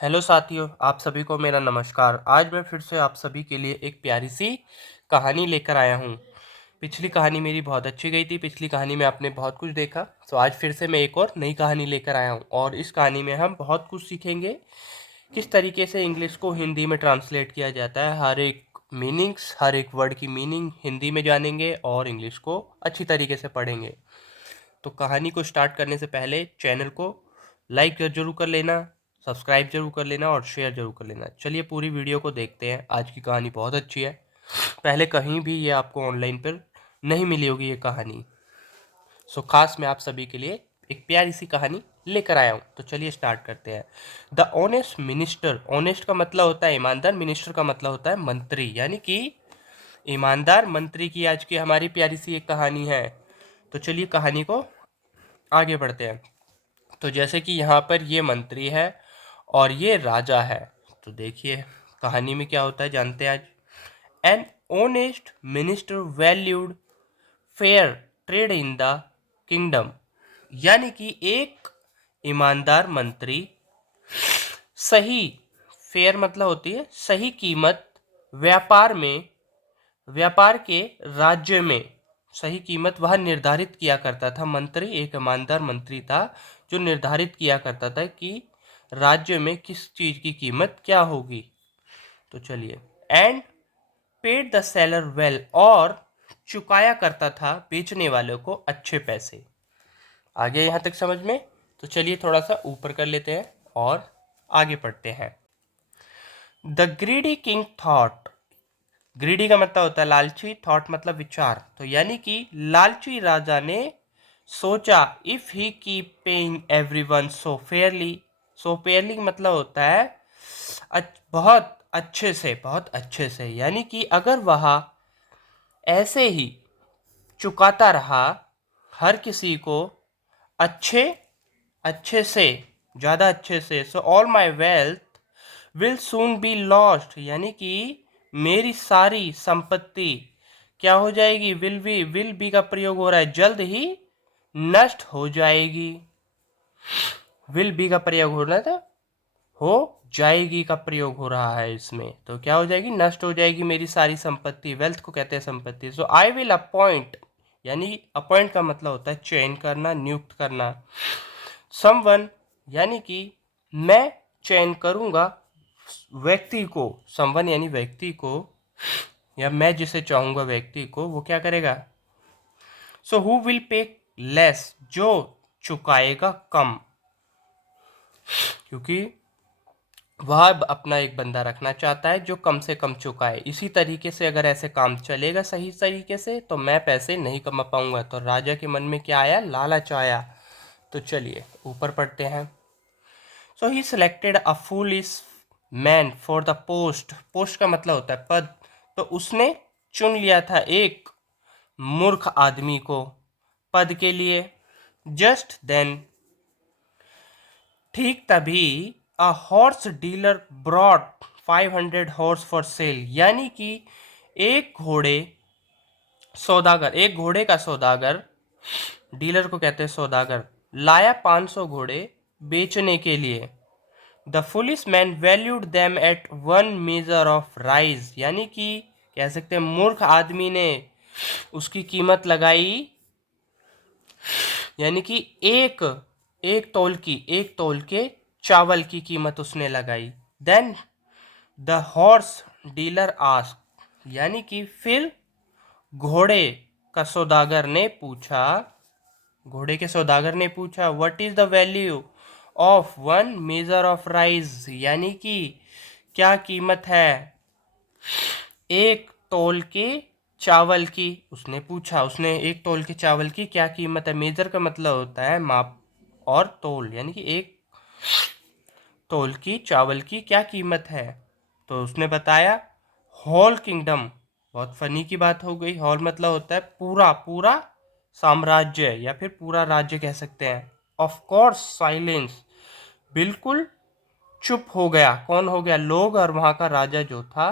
Hello साथियों, आप सभी को मेरा नमस्कार। आज मैं फिर से आप सभी के लिए एक प्यारी सी कहानी लेकर आया हूँ। पिछली कहानी मेरी बहुत अच्छी गई थी। पिछली कहानी में आपने बहुत कुछ देखा, तो आज फिर से मैं एक और नई कहानी लेकर आया हूँ और इस कहानी में हम बहुत कुछ सीखेंगे। किस तरीके से इंग्लिश को हिंदी में ट्रांसलेट किया जाता है, हर एक मीनिंग्स, हर एक वर्ड की मीनिंग हिंदी में जानेंगे और इंग्लिश को अच्छी तरीके से पढ़ेंगे। तो कहानी को स्टार्ट करने से पहले चैनल को लाइक जरूर कर लेना, सब्सक्राइब जरूर कर लेना और शेयर जरूर कर लेना। चलिए पूरी वीडियो को देखते हैं। आज की कहानी बहुत अच्छी है, पहले कहीं भी ये आपको ऑनलाइन पर नहीं मिली होगी ये कहानी। सो खास मैं आप सभी के लिए एक प्यारी सी कहानी लेकर आया हूँ। तो चलिए स्टार्ट करते हैं। The honest minister. ऑनेस्ट का मतलब होता है ईमानदार, मिनिस्टर का मतलब होता है मंत्री, यानी कि ईमानदार मंत्री की आज की हमारी प्यारी सी एक कहानी है। तो चलिए कहानी को आगे बढ़ते हैं। तो जैसे कि यहाँ पर ये मंत्री है और ये राजा है। तो देखिए कहानी में क्या होता है, जानते हैं आज। An honest minister valued fair trade in the kingdom, यानी कि एक ईमानदार मंत्री सही, फेयर मतलब होती है सही कीमत, व्यापार में, व्यापार के राज्य में सही कीमत वह निर्धारित किया करता था। मंत्री एक ईमानदार मंत्री था जो निर्धारित किया करता था कि राज्य में किस चीज की कीमत क्या होगी। तो चलिए, and paid the seller well, और चुकाया करता था बेचने वालों को अच्छे पैसे। आगे यहां तक समझ में? तो चलिए थोड़ा सा ऊपर कर लेते हैं और आगे पढ़ते हैं। The greedy king thought. Greedy का मतलब होता है लालची, थॉट मतलब विचार। तो यानी कि लालची राजा ने सोचा, if he keep paying everyone so Fairlie. So Fairlie मतलब होता है बहुत अच्छे से, बहुत अच्छे से, यानी कि अगर वह ऐसे ही चुकाता रहा हर किसी को अच्छे अच्छे से, ज़्यादा अच्छे से, so all my wealth will soon be lost, यानी कि मेरी सारी संपत्ति क्या हो जाएगी, विल बी का प्रयोग हो रहा है, जल्द ही नष्ट हो जाएगी। विल बी का प्रयोग हो रहा था, हो जाएगी का प्रयोग हो रहा है इसमें। तो क्या हो जाएगी, नष्ट हो जाएगी मेरी सारी संपत्ति। वेल्थ को कहते हैं संपत्ति। सो आई विल अपॉइंट, यानी अपॉइंट का मतलब होता है चयन करना, नियुक्त करना। समवन, यानी कि मैं चयन करूंगा व्यक्ति को, समवन यानी व्यक्ति को, या मैं जिसे चाहूंगा व्यक्ति को, वो क्या करेगा। So who will pay less, जो चुकाएगा कम, क्योंकि वह अपना एक बंदा रखना चाहता है जो कम से कम चुकाए। इसी तरीके से अगर ऐसे काम चलेगा सही तरीके से तो मैं पैसे नहीं कमा पाऊंगा। तो राजा के मन में क्या आया, लालच आया। तो चलिए ऊपर पढ़ते हैं। So he selected a foolish man for the post. Post का मतलब होता है पद। तो उसने चुन लिया था एक मूर्ख आदमी को पद के लिए। जस्ट देन, ठीक तभी, a horse dealer brought 500 horse for sale, यानी कि एक घोड़े सौदागर, एक घोड़े का सौदागर, डीलर को कहते हैं सौदागर, लाया 500 घोड़े बेचने के लिए। The foolish man valued them at 1 measure of rice, यानी कि कह सकते हैं मूर्ख आदमी ने उसकी कीमत लगाई, यानी कि एक एक तौल के चावल की कीमत उसने लगाई। Then the horse dealer ask, यानी कि फिर घोड़े का सौदागर ने पूछा, घोड़े के सौदागर ने पूछा, what is the value of 1 measure of rice, यानी कि क्या कीमत है एक तौल के चावल की। उसने पूछा, उसने एक तौल के चावल की क्या कीमत है। मेजर का मतलब होता है माप, और तौल यानी कि एक तौल की चावल की क्या कीमत है। तो उसने बताया होल किंगडम। बहुत फनी की बात हो गई। होल मतलब होता है पूरा, पूरा साम्राज्य या फिर पूरा राज्य कह सकते हैं। ऑफ कोर्स साइलेंस, बिल्कुल चुप हो गया। कौन हो गया, लोग, और वहाँ का राजा जो था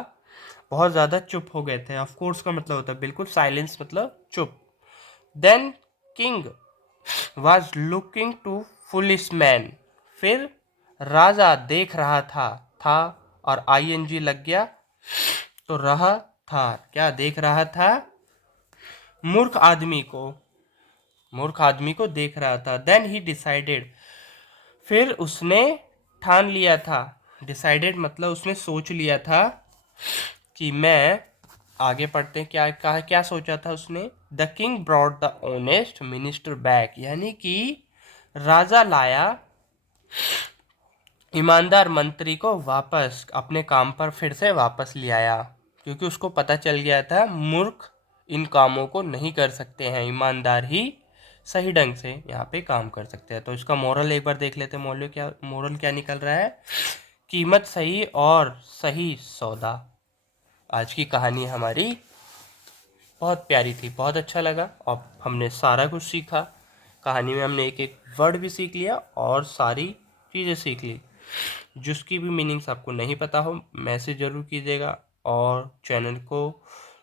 बहुत ज़्यादा चुप हो गए थे। ऑफ कोर्स का मतलब होता है बिल्कुल, साइलेंस मतलब चुप। Then king was looking to foolish man, फिर राजा देख रहा था और आईएनजी लग गया तो रहा था। क्या देख रहा था? मूर्ख आदमी को देख रहा था। देन ही डिसाइडेड, फिर उसने ठान लिया था। डिसाइडेड मतलब उसने सोच लिया था कि मैं, आगे पढ़ते हैं क्या कहा, क्या सोचा था उसने। The king brought the honest minister back, यानी कि राजा लाया ईमानदार मंत्री को वापस अपने काम पर फिर से वापस ले आया, क्योंकि उसको पता चल गया था मूर्ख इन कामों को नहीं कर सकते हैं, ईमानदार ही सही ढंग से यहाँ पे काम कर सकते हैं। तो इसका मोरल एक बार देख लेते हैं। मोरल क्या निकल रहा है? कीमत सही और सही सौदा। आज की कहानी हमारी बहुत प्यारी थी, बहुत अच्छा लगा और हमने सारा कुछ सीखा। कहानी में हमने एक एक वर्ड भी सीख लिया और सारी चीज़ें सीख ली। जिसकी भी मीनिंग्स आपको नहीं पता हो मैसेज ज़रूर कीजिएगा और चैनल को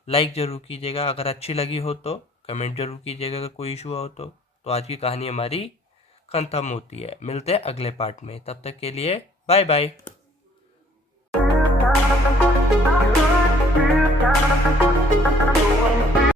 लाइक ज़रूर कीजिएगा। अगर अच्छी लगी हो तो कमेंट ज़रूर कीजिएगा। अगर कोई इशू हो तो आज की कहानी हमारी ख़त्म होती है। मिलते हैं अगले पार्ट में, तब तक के लिए बाय बाय।